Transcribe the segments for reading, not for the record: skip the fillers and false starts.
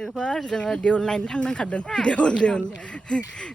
लोगोफोर जोङो देउल नायनो थांनो ओंखारदों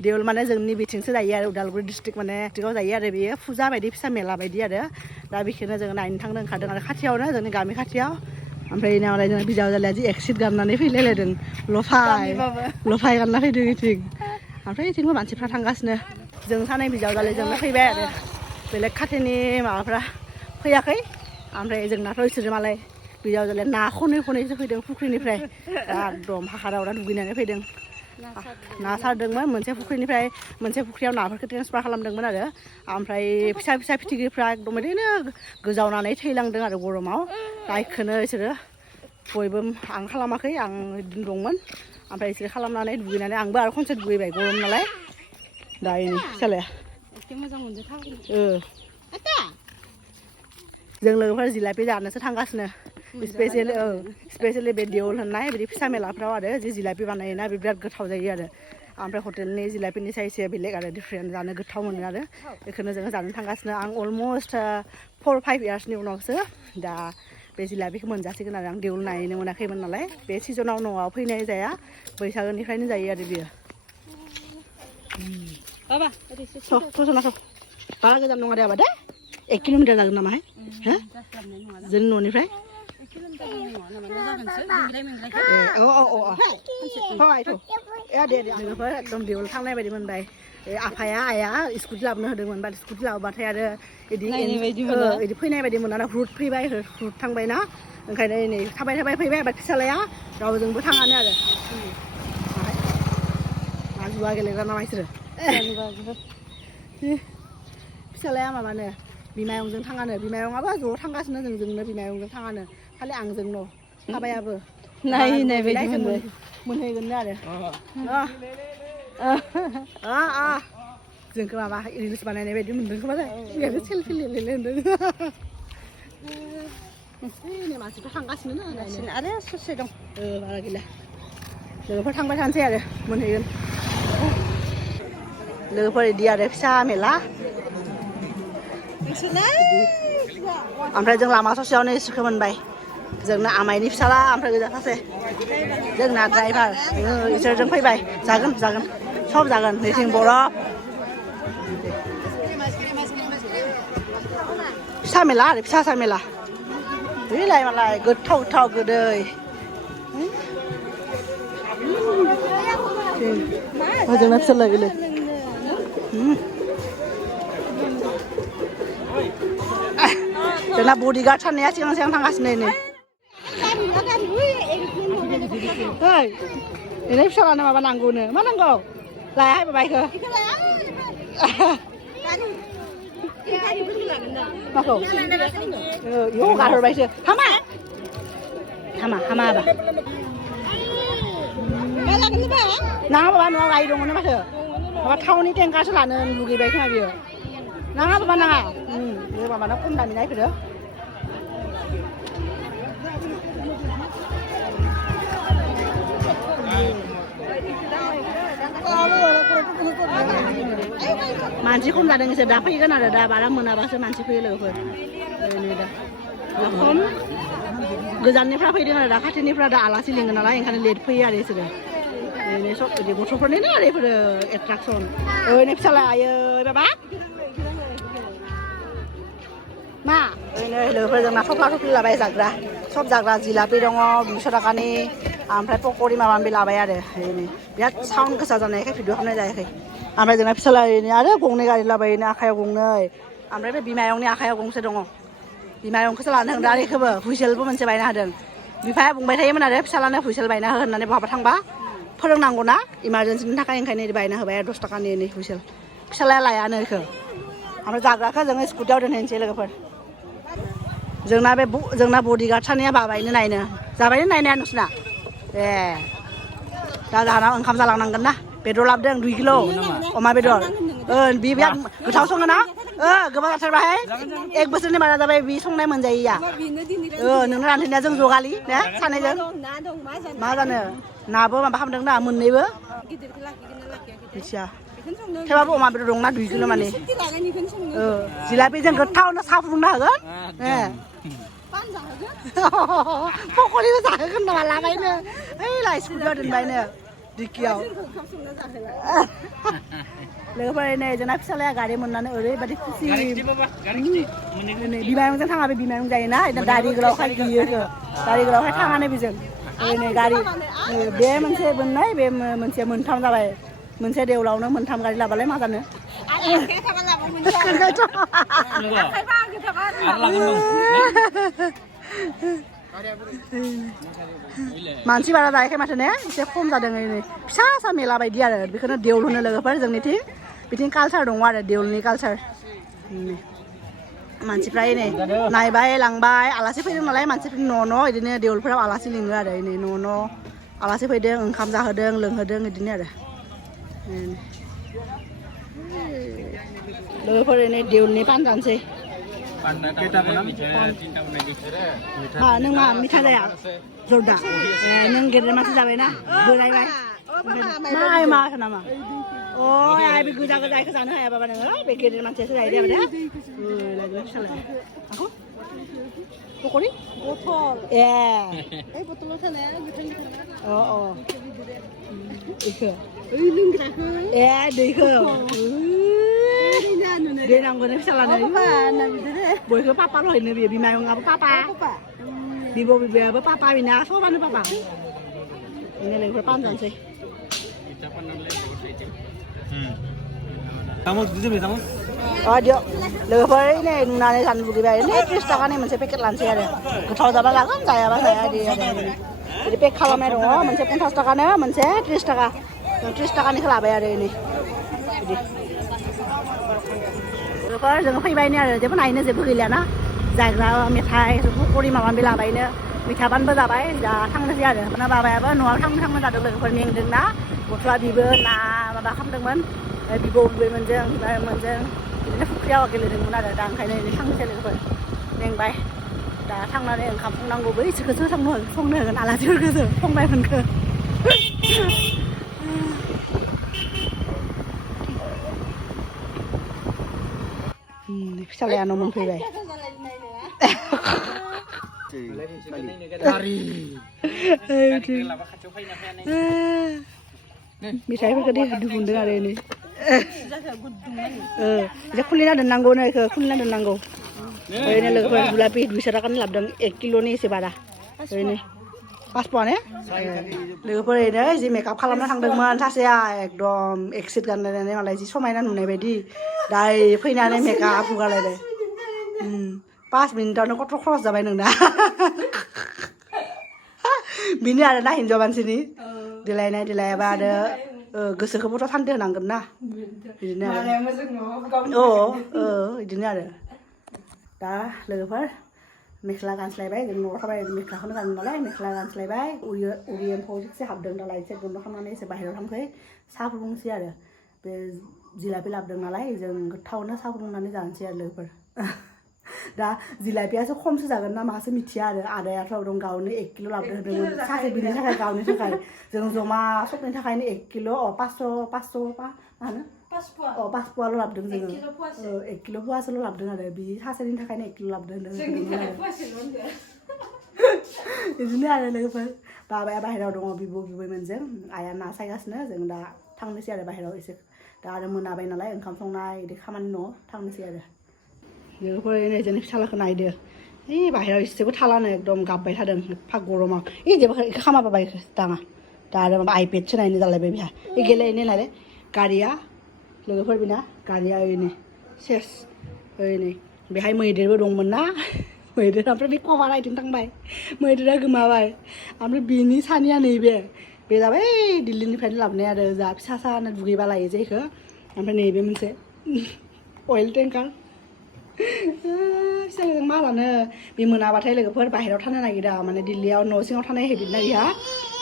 देउल माने जोंनि बिथिंसो जायो आरो उदालगुरि डिस्ट्रिक्ट माने डिस्ट्रिक्टआव जायो आरो बेयो फुजा बायदि फिसा मेला बायदि आरो दा बेखौनो जोङो नायनो थांनो ओंखारदों आरो खाथियावनो जोंनि गामि खाथियाव ओमफ्राय इनावलाय जोङो बिजावजालिया जि एक्सिट गाननानै फैलायलायदों लफाय गानना फैदों इथिं ओमफ्राय इथिंबो मानसिफ्रा थांगासिनो जों सानै बिजावजालिजोंनो फैबाय आरो बेलेग खाथिनि माबाफ्रा फैयाखै ओमफ्राय जोंनाथ' इसोरो मालाय बिजावजालिया ना खनै खनैसो फैदों फुख्रिनिफ्राय एकदम हाखादावरा दुगैनानै फैदों ना सारदोंमोन मोनसे फुख्रिनिफ्राय मोनसे फुख्रियाव नाफोरखौ ट्रेन्सफार खालामदोंमोन आरो ओमफ्राय फिसा फिसा फिथिख्रिफ्रा एकदम ओरैनो गोजावनानै थैलांदों आरो गरमाव दा बेखौनो बिसोरो बयबो आं खालामाखै आं बिदिनो दंमोन ओमफ्राय बिसोरो खालामनानै दुगैनानै आंबो आरो खनसे दुगैबाय गरम नालाय दा इनि फिसालाया एसे मोजां मोनदों जों लोगोफोर जिलापि जानोसो थांगासिनो स्पेसियेलि बे देउल होननाय बिदि फिसा मेलाफ्राव आरो जि जिलापि बानायोना बे बिराद गोथाव जायो आरो ओमफ्राय हटेलनि जिलापिनि साइसे बेलेग आरो डिफारेन्ट जानो गोथाव मोनो आरो बेखौनो जोङो जानो थांगासिनो आं अलमस्ट 4-5 इयार्सनि उनावसो दा बे जिलापिखौ मोनजासिगोन आरो आं देउल नायनो मोनाखैमोन नालाय बे सिजनाव न'आव फैनाय जाया बैसागोनिफ्रायनो जायो आरो बियो बारा गोजान नङा दे आबा दे 1 किल'मिटार जागोन नामाहाय जोंनि न'निफ्राय एकदम देउल थांनाय बायदि मोनबाय आफाया स्कुटि लाबोनो होदोंमोन बाट स्कुटि लाबोबाथाय आरो बिदि फैनाय बायदि मोना हुद फैबाय हुद थांबाय ना ओंखायनो नै थाबाय फैबाय बाट फिसालाया रावजोंबो थाङानो आरो जुवा गेलेग्रा नामा बिसोरो फिसालाया माबानो बिमायंजों थाङानो बिमायंआबो ज' थांगासिनो जोंजोंनो बिमायंजों थाङानो खालि आंजोंल' थाबायाबो नायनाय बायदि मोनहैगोन आरो जोंखौ माबा रिल्स बानायनाय बायदि मोनदों खोमा सेलफि लिरलाय होनदों मानसिफ्रा थांगासिनो आरो ससे दं बारा गैला लोगोफोर थांबाय थानोसै आरो मोनहैगोन लोगोफोर बिदि आरो फिसा मेला ओमफ्राय जों लामा ससेयावनो इसोरखौ मोनबाय जोंना आमाइनि फिसाला ओमफ्राय गोजा सासे जोंना ड्राइभार इसोरजों फैबाय जागोन सब जागोन नैथिं बरफ फिसा मेला आरो फिसा मेला बेलाय मालाय गोथाव गोदै जोंना फिसाला गैलै जोंना बडिगार्ड साननाया सिगां थांगासिनो नै ओइ फिसालानो माबा नांगौनो मा नांगौ लायाहाय बाबायखौ माखौ इयाव गारहरबायसो हामा हाबा नाङा बाबा न'आव गाय दङनो माथो माबा थावनि टेंकारसो लानो लुगैबाय खोमा बियो नाङा बाबा नाङा बे माबाना खम दामि नायफोरो मानसि खम जादों इसोर दा फैगोन आरो दा बारा मोनाबासो मानसि फैयो लोगोफोर दा खम गोजाननिफ्राय फैदों आरो दा खाथिनिफ्राय दा आलासि लिङो नालाय ओंखायनो लेट फैयो आरो इसोरो सब बिदि गथ'फोरनिनो आरो बेफोरो एट्राकसन ओरैनो फिसाला आयो बाबा मा ओरैनो लोगोफोर जोंना थफ्ला लाबाय जाग्रा सब जाग्रा जिलापि दङ 200 थाखानि ओमफ्राय पक'रि माबा माबि लाबाय आरो ओरैनो बिराद साउन्ड गोसा जानायखाय भिडिअ खालामनाय जायाखै ओमफ्राय जोंना फिसाला ओरैनो आरो गंनै गारि लाबाय आखायाव गंनै ओमफ्राय बे बिमायंनि आखायाव गंसे दङ बिमायंखौसो लानो होदों आरो बेखौबो हुइसेलबो मोनसे बायना होदों बिफाया बुंबाय थायोमोन आरो फिसालानो हुइसेल बायना हो होननानै बहाबा थांबा फोरोंनांगौ ना इमारजेन्सिनि थाखाय ओंखायनो बायना होबाय आरो 10 थाखानि हुइसेल फिसालाया लायानो बेखौ ओमफ्राय जाग्राखौ जोङो स्कुटियाव दोनहैनोसै लोगोफोर जोंना बडिगार्ड सानैया बाबायनो नायनो जाबायनो नायनाया नोंसिना दा जाना ओंखाम जालांनांगोन ना बेदर लाबोदों 2 किल' अमा बेदर बे बिराद गोथाव सङो ना गोबां जाथारबाय 1 बोसोरनि बारा जाबाय बि संनाय मोनजायैया नोंनो रानहैनाया जों जगालि ना सानैजों मा जानो नाबो माबा खालामदों ना मोननैबो मिथिया थेवबाबो अमा बेदर दंना 2 किल' माने जिलापिजों गोथावनो साहा फुदुंना होगोन पकरिबो जाहोगोन नामा लाबायनो ओइ लाइ स्कुलाव दोनबायनो दिकियाव लोगोफोर नै जोंना फिसालाया गारि मोननानै ओरैबायदि खुसि बिमायंजों थाङा बे बिमायं जायोना गारि गोलावखाय गियो गारि गोलावखाय थाङानो बेजों नै गारि बे मोनसे मोननाय बे मोनसे मोनथाम जाबाय मोनसे देवलावनो मोनथाम गारि लाबालाय मा जानो मानसि बारा जायाखै माथो ने एसे खम जादों नै फिसा सा मेला बायदि आरो बेखौनो देवल होनो लोगोफोर जोंनिथिं बिथिं कालचार दङ आरो देवलनि कालचार मानसिफ्रा नै नायबाय लांबाय आलासि फैदों नालाय मानसिफोरनि न' बिदिनो देवलफोराव आलासि लिङो आरो नै न' आलासि फैदों ओंखाम जाहोदों लोंहोदों बिदिनो आरो लोगोफोर नै देवलनि पान जानोसै नों मा मिथा जाया जर्दा नों गेदेर मानसि जाबायना बोरायबाय नाय मा नामा अ आइ बे गोजा गोजाखौ जानो हाया बाबा नोङो बे गेदेर मानसियासो जायो दे आखौ पकरि बथल ए बथलाव थानाया अ इखो ए दैखौ दै नांगौनो फिसालानो बयखौ पापा लहैनो बियो बिमायंआबो पापा बिब' बिबायाबो पापा बिना सबानो पापा ini lagi panjang sih. Tamus di sini tamus. Oh dia, lepas ini nunane san bugi bayar ini 30 taka nih masih paket lansi ada. Kau dapat lagan saya apa saya di. Jadi paket kalau merong masih 50 taka nih masih 30 taka. 30 taka nih kelapa ada ini. Jadi. Lepas jangan pergi bayar ni ada. Jadi naiknya saya pergi lihat na. Jaga mithai, pukuli makan bila bayarnya. मिठाबानबो जाबाय दा थांनोसै आरो माने बाबायाबो न'आव थांनो जादों लोगोफोर मेंदोंना गथ'आ बिबो ना माबा खालामदोंमोन बिबौ बिबैमोनजों बिदिनो फुख्रियाव गेलेदोंमोन आरो दा ओंखायनो थांनोसै लोगोफोर मेंबाय दा थांनानै ओंखाम संनांगौबो इसोरखौसो संनो होगोन आलासिफोरखौसो फंबायमोनखौ फिसालाया न' मोनफैबाय मिथाइफोरखौ दिहुनदों आरो ini bisa खुलिना दोननांगौ नो इखौ खुलिना दोननांगौ ओरैनो लोगोफोर गुलापि 200 थाखानि लाबोदों 1 किल'नि एसे बारा ओरैनो 5 पवान लोगोफोर ओरैनो जि मेकआप खालामना थांदोंमोन सासेया एकदम एक्सिट गाननानै मालाय जि समायना नुनाय बायदि दा फैनानै मेकआप हुगारलायबाय 5 मिनिटावनो कट खरस जाबाय नोंना बिनि आरो ना हिनजाव मानसिनि देलायनाय देलायाबा आरो गोसोखौबोथ' थान्दै होनांगोन ना बिदिनो आरो बिदिनो आरो दा लोगोफोर मेख्ला गानस्लायबाय जों न'आव थाबाय मेख्लाखौनो गानो नालाय मेख्ला गानस्लायबाय उरि एम्फौ एसे हाबदों दालाय एसे गन्द' खालामनानै एसे बाहेरायाव थांसै साहा फुदुंसै आरो बे जिलापि लाबोदों नालाय जों गोथावनो साहा फुदुंनानै जानोसै आरो लोगोफोर दा जिलापियासो खमसो जागोन ना मासो मिथिया आरो आदायाथ' दं गावनो 1 किल' लाबोदों होदोंमोन सासे बिनि थाखाय गावनि थाखाय जों जमा सबनि थाखायनो 1 किल' 500 मा होनो 5 पुवाल' लाबोदों जोङो 1 किल' पुवासोल' लाबोदों आरो बि सासेनि थाखायनो 1 किल' लाबोदों बिदिनो आरो लोगोफोर बाबाया बाहेरायाव दङ बिबौ बिबैमोनजों आइया ना सायगासिनो जों दा थांनोसै आरो बाहेरायाव एसे दा आरो मोनाबाय नालाय ओंखाम संनाय बिदि खामानि न'आव थांनोसै आरो लोगोफोर नै जोंनि फिसालाखौ नायदो बाहेरायाव एसेबो थालानो एकदम गाबबाय थादों एफा गरमाव जेबो इखौ खामा बाबा इखौ दाङा दा आरो माबा आइपेडसो नायनो जालायबाय बिहा गेलेनो नालाय गारिया लोगोफोर बिना गारिया ओरैनो सेस ओरैनो बेहाय मैदेरबो दंमोन ना मैदेर ओमफ्राय बे कभार नायथिं थांबाय मैदेरा गोमाबाय ओमफ्राय बिनि सानिया नैबे बे जाबाय दिल्लीनिफ्रायनो लाबोनाय आरो जा फिसा सानो दुगैबा लायो जे इखौ ओमफ्राय नैबे मोनसे अइल टेंकार फिसाजों मा लानो बे मोनाबाथाय लोगोफोर बाहेरायाव थानो नागिरा माने दिल्लीयाव न' सिङाव थानाय हेबिट ना बिहा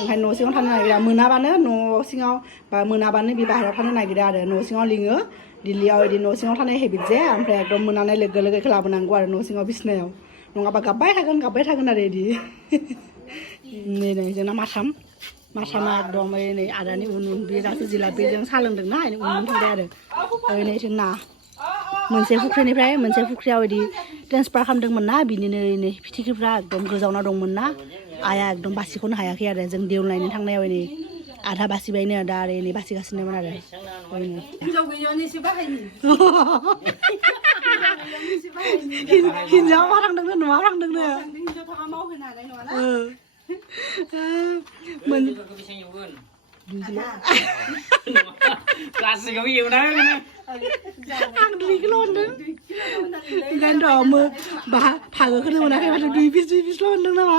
ओंखायनो न' सिङाव थानो नागिरा मोनाबानो न' सिङाव बा मोनाबानो बे बाहेरायाव थानो नागिरा आरो न' सिङाव लिङो दिल्लीयाव बिदि न' सिङाव थानाय हेबिट जे ओमफ्राय एकदम मोनानाय लोगो लोगो इखौ लाबोनांगौ आरो न' सिङाव बिसिनायाव नङाबा गाबबाय थागोन आरो बिदि नै जोंना माथामा एकदम नै आदानि उन बे दासो जिलापिजों साहा लोंदोंना उन थांबाय आरो नै जों ना मोनसे फुख्रिनिफ्राय मोनसे फुख्रियाव बिदि ट्रेन्सफार खालामदोंमोन ना बिनिनो नै फिथिख्रिफ्रा एकदम गोजावना दंमोन ना आइया एकदम बासिख'नो हायाखै आरो जों देवल नायनो थांनायाव नै आधा बासिबायनो दा आरो नै बासिगासिनोमोन आरो हिनजाव मा थांदोंनो न'आव थांदोंनो गासैखौबो एवना आं 2 किल' होनदों ओंखायनोथ' फागोखौनो मोनाखै माथो 2 पिसल' होनदों नामा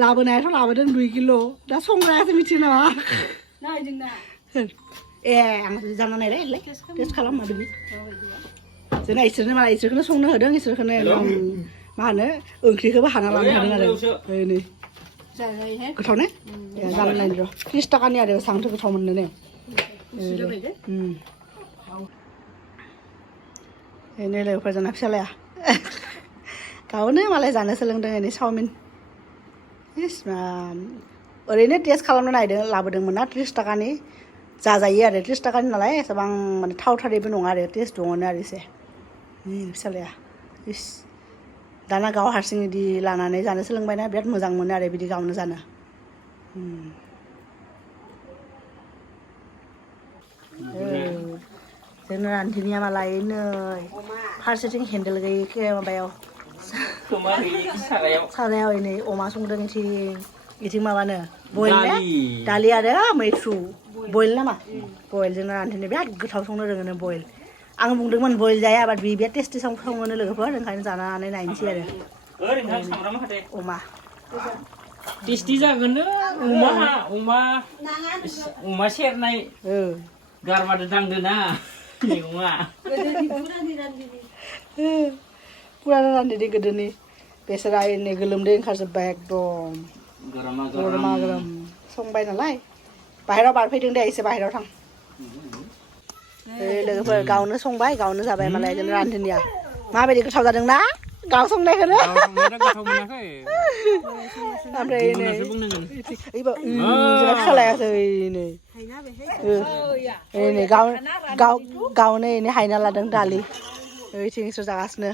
लाबोनायाथ' लाबोदों 2 किल' दा संग्रायासो मिथियो नामा ए आं जाना नायलाय टेस्ट खालाम माबायदि जोंना इसोरनो मालाय इसोरखौनो संनो होदों इसोरखौनो मा होनो ओंख्रिखौबो हाना लानो होदों आरो नै गोथाव ने जाना नायनो र' 30 थाखानि आरो सांथ' गोथाव मोननो ने नै लोगोफोर जोंना फिसालाया गावनो मालाय जानो सोलोंदों नै चावमिन ओरैनो टेस्ट खालामनो नायदों लाबोदोंमोन ना 30 थाखानि जाजायो आरो 30 थाखानि नालाय एसेबां माने थावथारैबो नङा आरो टेस्ट दङनो आरो एसे फिसालाया दाना गाव हारसिं बिदि लानानै जानो सोलोंबायना बिराद मोजां मोनो आरो बिदि गावनो जानो जोंनो रान्धिनिया मालाय नै फारसेथिं हेन्देल गैयै माबायाव सारायाव नै अमा संदों इथिं माबानो बयल ने दालि आरो मैथ्रु बयल नामा बयल जोंना रान्धिनिया बिराद गोथाव संनो रोङोनो बयल आं बुंदोंमोन बयल जाया बाट बिराद टेस्टि संनो लोगोफोर ओंखायनो जानानै नायनोसै आरो अमा टेस्टि जागोन अमा सेरनाय गारबादो दांदो ना मैगङा पुराना रान्धिनि गोदोनि बेसोरा नै गोलोमदै ओंखारजोब्बाय एकदम गरमा गरम संबाय नालाय बाहेरायाव बारफैदों दे एसे बाहेरायाव थां लोगोफोर गावनो संबाय गावनो जाबाय मालाय जों रान्धिनिया माबायदि गोथाव जादों ना गाव संनायखौनो ओमफ्राय नै जोंना फिसालायासै नै गावनो हायना लादों दालि ओइथिंसो जागासिनो